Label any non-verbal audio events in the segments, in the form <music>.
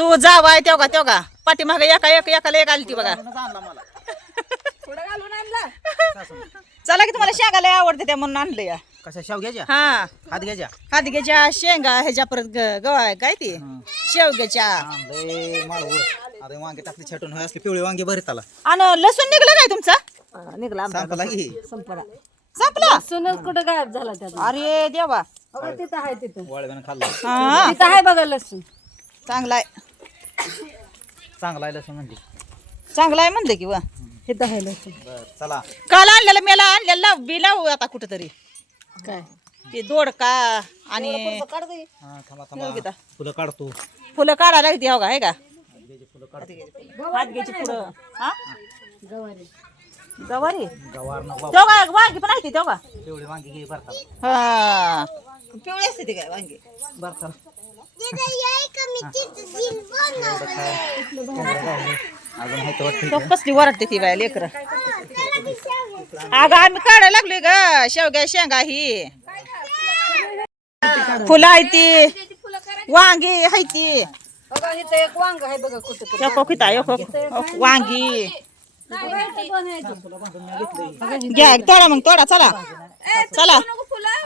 सासू जावाय तेव्हा तेव्हा पाठीमागे एका एक एकाला एक आली ती बघा. आणला मला. पुढे घालून आणला चला की तुम्हाला शेंगा लय आवडते त्या म्हणून आणलं या. कशा शेवग्याच्या हा. हात घ्यायच्या? हादग्याच्या शेंगा ह्याच्या परत ग- गवा काय ते? शेवग्याच्या माळवर आता वांगे टाकले छटून होय असले पिवळे वांगे भरीत आला. आणि लसूण निघलं काय तुमचा? निघला संपला की? संपला. संपला? लसूणच कुठं गायब झाला त्याचा? अरे देवा. बघा तिथं आहे तिथं. वाळव्यानं खाल्ला. हा. तिथं आहे बघा लसूण. चांगलाय चांगला आहे लसूण म्हणजे चांगलाय म्हणलं की वा. तिथं आहे लसूण. बर चला. काल आणलेलं मेला आणलेलं बी लावू आता कुठंतरी. काय? ते दोडका आणि हा थांबा थांबा. फुलं काढतो. फुलं काढायला लागते हो का? आहे का? हातग्याची फुलं हा? गवारी. गवारी? वांगी पण आहे पिवळे वांगे घे हा. पिवळी असते ती काय वांगी? भरतात. कसली वरटते ती बाय लेकर. अगं आम्ही काढायला लागलोय ग शेवग्या शेंगा ही. फुलं आहे ती. वांगी आहे ती. बघा इथं एक वांग आहे बघा कुठं वांगी. घ्या तोडा मग तोडा चला. चला.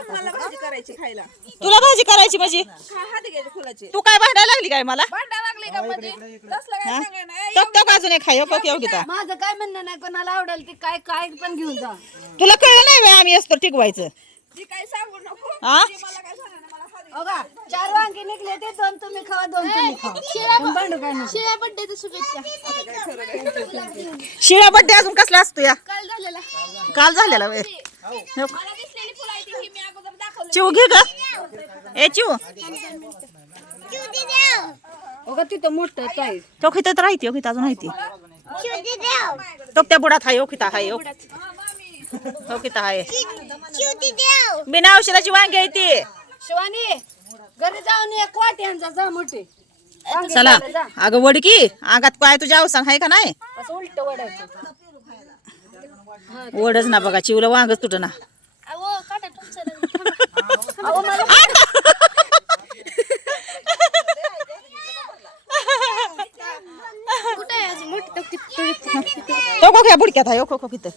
मला भाजी करायची खायला. तुला भाजी करायची म्हणजे? हात घ्यायचे फुलाचे. तू काय भांडायला लागली काय मला? भांडा लागले का म्हणजे? तसलं काय सांगाय नाही. टक टक अजून एक खाय ओके योगिता माझं काय म्हणणं नाही कोणाला आवडेल ते काय काय पण घेऊन जा. तुला कळलं नाही आम्ही असतो टिकवायचं. ती काय सांगू नको. हा? मला काय बघा चार वांगे निघले ते दोन तुम्ही खावा दोन तुम्ही खावा. शिळ्या बड्डेच्या शुभेच्छा. शिळा बड्डे अजून कसला असतो या? काल झालेला. काल झालेला ही. दाखवली. चिव घे ग. ए चिव बघा तिथं मोठं ताई. तो खित तर राहते खित अजून माहिती तो. त्या बुडात हाय ओखिता हाय ओखिता हाय बिना औषधाची वांगी आहे ती. शिवानी घरी जाऊन एक वाटी आणजा जा मोठी. चला खायला जा. अगं वड की अंगात काय तुझ्या अवसांग आहे का नाही? असं उलट वडायचं. वडच ना बघा चिवला वांगच तुट ना. हो को घ्या बुडक्यात आहे हो को कित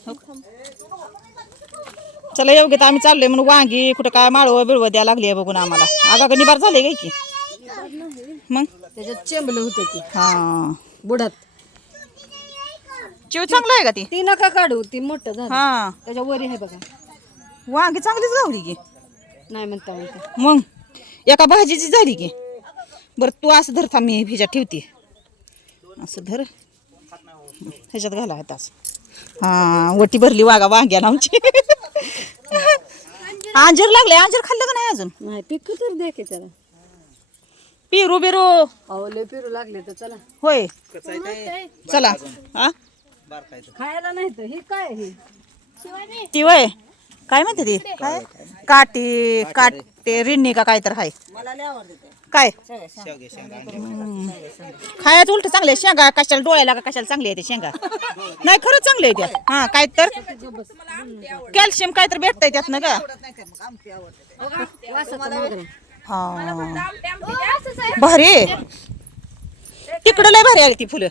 चला येऊ घेत आम्ही चाललोय म्हणून वांगी कुठं काय माळवं बिळवं द्या लागली बघून आम्हाला. अगं निबार झाले काय की. मग? त्याच्यात चेंबलं होतं ती. हा. बुडात. चिव चांगला आहे का ती? ती नका काढू ती मोठं झालं. हा. त्याच्या वरी आहे बघा. वांगी चांगलीच गावली की. नाही म्हणता म्हणता मग? एका भाजीची झाली की. बरं तू असं धर थांब मी भिजा ठेवते. असं धर. ह्याच्यात घाला आता. असं हा वटी भरली वागा वांग्या आमची. <laughs> अंजीर लागले. अंजीर खाल्लं का नाही अजून? नाही पिकू तर दे की त्याला. पिरू बिरू. अहो लय पिरू लागले तर चला. होय. चला. हा खायला नाही तर ही काय ही ती वय. काय म्हणते ती? काय? काटी काटे रिन्नी का काय तर हाय काय? शेवगे शेंगा खायचं उलट चांगले शेंगा कशाला डोळ्याला का कशाला चांगले आहे ते शेंगा? नाही खरंच चांगले आहे त्या हा काय तर कॅल्शियम काय तर भेटतंय त्यात ना का हा. भारी. तिकडं लय भारी आली ती फुलं.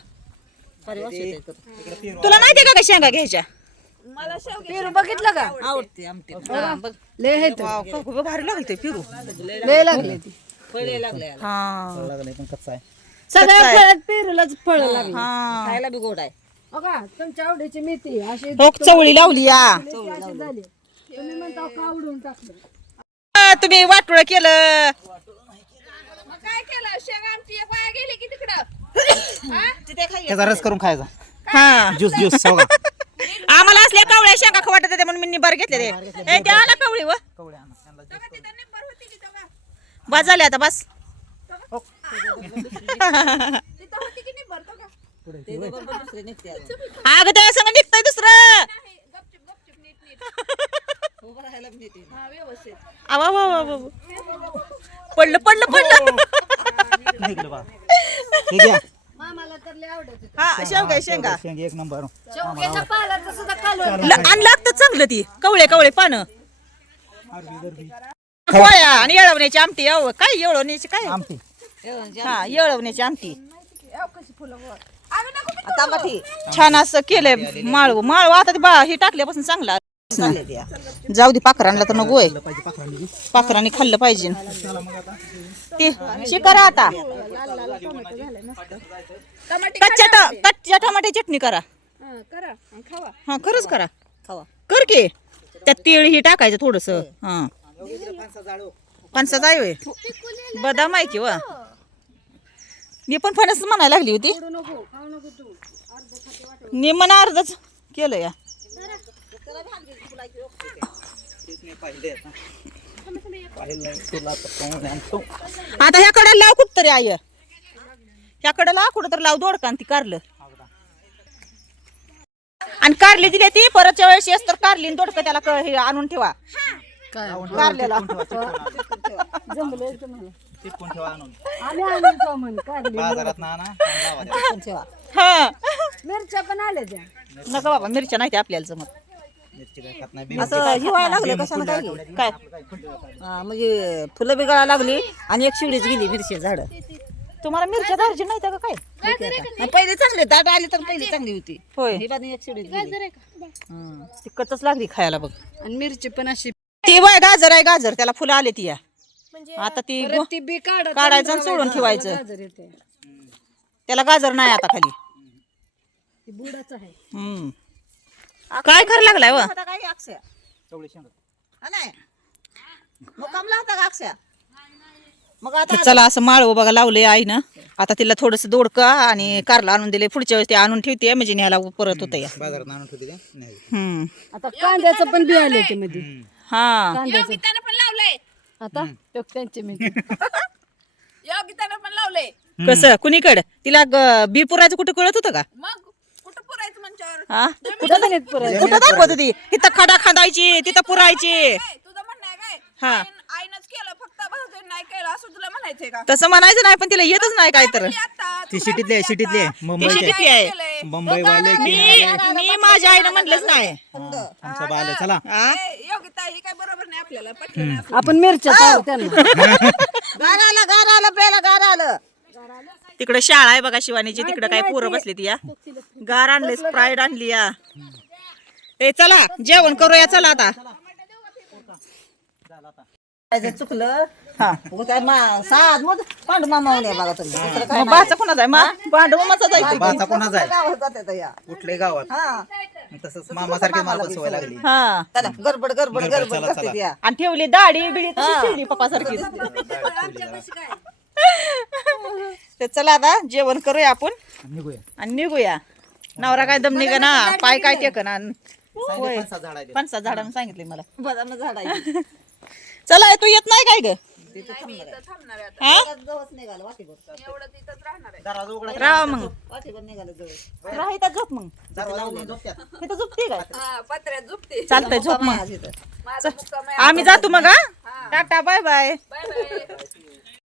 तुला नाही का शेंगा घ्यायच्या? पिरू बघितलं का? बघ. लय आहे तर. वाव, खूप भारी लागली ते. पिरू लय लागले ती हा. लागलं पण कच्चा आहे. सगळ्या फळात पेरूलाच फळ लागले. हा खायला बी गोड आहे. बघा तुमच्या आवडीची मेथी अशी हो चवळी लावली या. अशी झाली तुम्ही म्हणता टाकलं. तुम्ही वाटोळ केलं. काय केलं? शेंगा आमची एक वाया गेली की तिकडं? <coughs> त्याचा रस करून खायचा. हा. ज्यूस ज्यूस शेवगा आम्हाला असल्या कवळ्या शेंगा खवाटत होते म्हणून मी निबार घेतले ते ए, ते आला कवळी व. बस झाले आता बस. अगं त्या संग निघतंय दुसरं. आवा वा वा. पडलं पडलं पडलं. हे शेवगा शेंगा. शेंगे एक नंबर. आणि लागतं चांगलं ती. कवळे कवळे पानं. पोळ्या आणि येळवण्याची आमटी अहो काय येळवण्याची काय? आमटी. हा येळवण्याची आमटी. छान असं केलंय माळव माळव आता ते बा हे टाकल्यापासून चांगला जाऊ दे पाखरांना तर नको आहे पाहिजे पाखरांनी. खाल्लं पाहिजे. ते शिकारा आता. कच्च्या कच्च्या टमाटे चटणी करा. हं, करा. आणि खावा. हा खरंच करा कर की. त्यात तीळ ही टाकायचं थोडस. हा. फणसाचा आहे? होय. बदाम आहे की वा? मी पण फणस म्हणायला लागली होती. मी म्हणा अर्धच केलं या. आता ह्याकडे लाव कुठ तरी आय ह्याकडे लाव कुठं तर लाव दोडका आणि ती कारलं. आणि कारली दिली ती परतच्या वेळेस येस तर कारली दोडका त्याला हे आणून ठेवा. कारल्याला टिपून ठेवा आणून. आम्ही आणून खाऊ म्हण काढली बाजारात ना आणा आणि लावा द्या. हा. मिरच्या पण आल्या त्या. नका बाबा मिरच्या नाही ते आपल्याला जमत. मिरची काय खात नाही असं हिवायला लागलं कशानं काय? काय? हा, म्हणजे फुलं बिगाळा लागली आणि एक शिडीच गेली मिरची झाड. तुम्हाला मिरच्या धारची नाही का काय? पहिले चांगले दाट आले तर पहिली चांगली होती. होय. ही बाजू एक गेली. हं. लागली खायला बग आणि मिरची पण अशी ती बाय गाजर आहे गाजर. त्याला फुलं आले ती या. आता ती गो- ती बी काढ काढायचं आणि सोडून ठेवायचं. गाजर येते. त्याला गाजर नाही आता खाली. ती बुडाच आहे. हम्म. काय खरं लागलाय व? होता काय अक्षय? चवळी शेंगा. हा नाही. मुकामला होता का अक्षय? मग आता तर चला असं माळव बघा लावले आई ना आता तिला थोडस दोडका आणि कारला आणून दिले पुढच्या वेळेस ते आणून ठेवते म्हणजे न्यायला परत होत या बाजारात आणून ठेवते का? नाही. हम्म. आता कांद्याचं पण बी आले ते मध्ये. हा. योगितानं पण लावलंय. आता? तो त्यांचे मी. <laughs> योगितानं पण लावलंय. कसं? कुणीकड? तिला ग- बी पुरायचं कुठं कळत होतं का? मग? कुठं पुरायचं हा? कुठं कुठं दाखवत होती तिथं खडा खांदायची तिथं पुरायची काय? तुझं म्हणणं आहे काय? हा. आईन- आईनंच केलं फक्त भाऊजीनं नाही केलं असं तुला म्हणायचंय का? तसं म्हणायचं नाही पण तिला येतच नाही काय तर ती शिटीतली आहे शिटीतली आहे मुंबईची. शिटीतली आहे. मुंबई वाले मी मी माझ्या आईनं म्हणलंच नाही. आमचा बाले चला. हा? ए, योगिता ही काय बरोबर नाही आपल्याला पटलं नाही आपण मिरच्या त्यांना गार आलं गार आलं प्यायला गार आलं तिकडे शाळा आहे बघा शिवानीची तिकडे काय पोरं बसली ती या. गार आणले स्प्राईट आणली या. ए चला जेवण करूया चला आता. काय चुकलं? हा काय मा सात मग पांडू मामा म्हणे बघा तुम्ही. दुसरं काय मग बाचा कोणाचा आहे? मा पांडवमाचा जायचं बाचा कोणाचा आहे? गावात जाते या. कुठले गावात? हा. मग तसंच मामासारखी मला पण सवय लागली. हा. चला गडबड गडबड गडबड चला, करते आणि ठेवली दाढी बिडी तशी ठेवली पप्पा सारखी <laughs> ते चला आता जेवण करूया आपण. निघूया. आणि निघूया. नवरा काय दम निघा ना पाय काय टेक ना होय. आहे फणसा झाडानं सांगितले मला. बदाम झाड आहे. <laughs> चला तू येत नाही काय ग? थांबणार आहे. आता. हा? जवळ निघालं वाटीभर. एवढं तिथंच राहणार आहे. दरवाजा उघडा. राहा मग. वाटीभर निघालं जवळ. राहा इथं झोप मग. दरवाजा उघडून झोपत्यात. इथं झोपते काय? हा पत्र्यात झोपते. चालतंय झोप मग. आज इथं. माझा मुक्काम आहे. आम्ही जातो मग हा. Tata bye bye. Bye bye. <laughs>